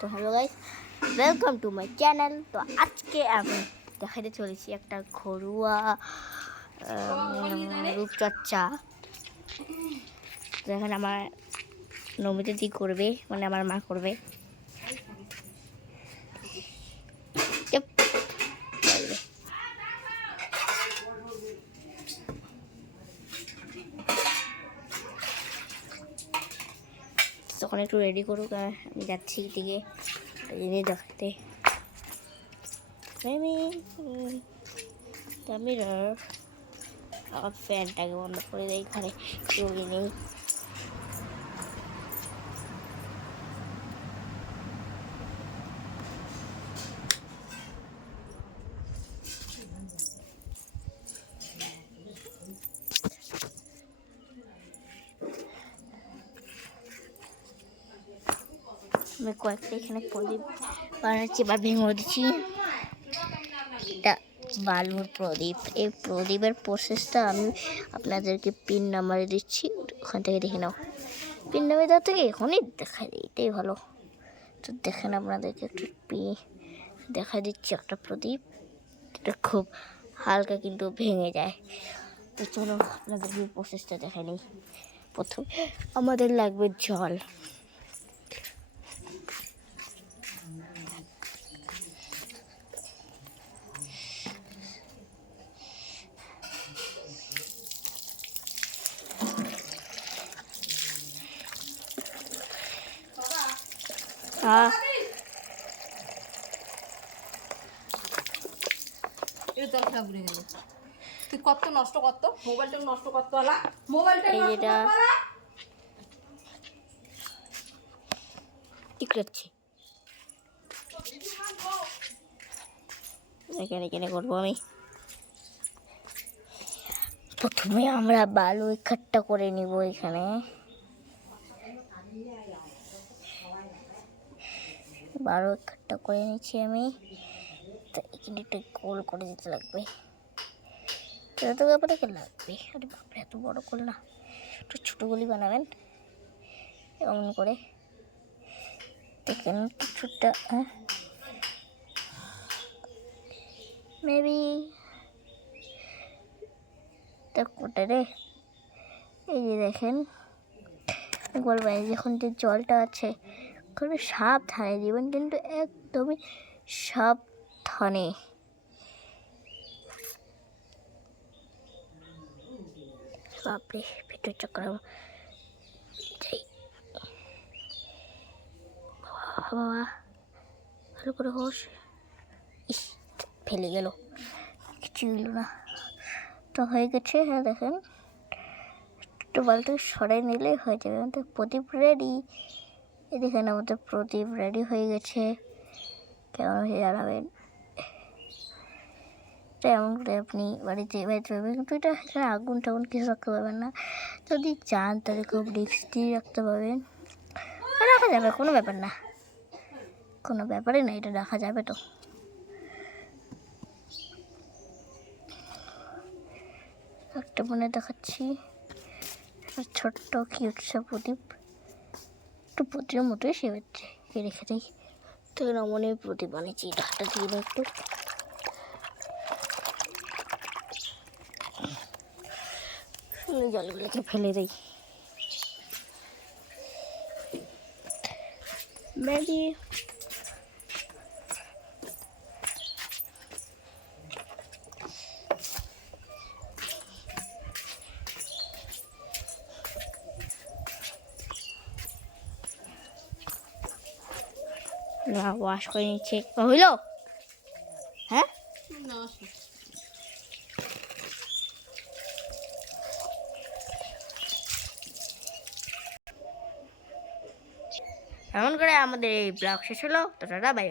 তো hello guys, welcome to my channel. তো আজকে আমি দেখাতে চলেছি একটা ঘরোয়া রূপচর্চা। তো এখানে আমার নমিতা দি করবে, মানে আমার মা করবে। তখন একটু রেডি করুক, আমি যাচ্ছি দিকে জিনিস দেখাতে। আমার ফ্যানটাকে বন্ধ করে দেয়, ঘরে কেউই নেই। আমি কয়েকটা এখানে প্রদীপ বানাচ্ছি বা ভেঙে দিচ্ছি। এটা বালুর প্রদীপ। এই প্রদীপের প্রসেসটা আমি আপনাদেরকে পিন নাম্বারে দিচ্ছি, ওখান থেকে দেখে নাও। পিন নাম্বার দেওয়া থেকে এখনই দেখা যায়, এটাই ভালো। তো দেখেন, আপনাদেরকে একটু দেখা দিচ্ছি একটা প্রদীপ। এটা খুব হালকা কিন্তু ভেঙে যায়। তো চলো আপনাদেরকে প্রসেসটা দেখে নিই। প্রথমে আমাদের লাগবে জল। তুই কত নষ্ট করত, মোবাইলটা নষ্ট করতে হলা, মোবাইলটা ঠিক করছি, এখানে করবো আমি। প্রথমে আমরা বালু ইকট্ঠা করে নিব। এখানে বালু ইকট্ঠা করে নিচ্ছি আমি। তো এখানে একটু গোল করে দিতে লাগবে। এত ব্যাপারে কি লাগবে? আরে বাপরে, এত বড় গোল না, একটু ছোটো গোলই বানাবেন। এমন করে দেখেন কিছুটা, মেবি কোটা রে। এই যে দেখেন গোল বানিয়ে, যখন যে জলটা আছে খুবই সাবধানে দিবেন, কিন্তু একদমই সাবধানে। বাপরে, পেটের চক্কর বাবা, ভালো করে হোস। ইস, ফেলে গেল, কিছু হলো না। তো হয়ে গেছে। হ্যাঁ দেখেন, একটু বালতি সরাই নিলে হয়ে যাবে। আমাদের প্রদীপ রেডি। এই দেখেন, আমাদের প্রদীপ রেডি হয়ে গেছে। কেমন হয়ে জানাবেন। এটা এমন করে আপনি বাড়িতে পারবেন, কিন্তু এটা এখানে আগুন টাগুন কিছু রাখতে পারবেন না। যদি চান তাহলে খুব রিস্কি রাখতে পারবেন, রাখা যাবে, কোনো ব্যাপার না, কোনো ব্যাপারই না, এটা রাখা যাবে। তো একটা মনে দেখাচ্ছি, ছোট্ট কিউট সা প্রদীপ, একটু প্রদীপের মতোই সে হচ্ছে, রেখে দিই। তো রমণের প্রদীপ বানিয়েছি, ডাটা দিয়ে নিই একটু। জলগুলোকে ফেলে দিই। মেবি না, ওয়াশ করে নিচ্ছে। হইল? হ্যাঁ, এমন করে আমাদের এই ব্লগ শেষ হলো। তো টাটা, বাই।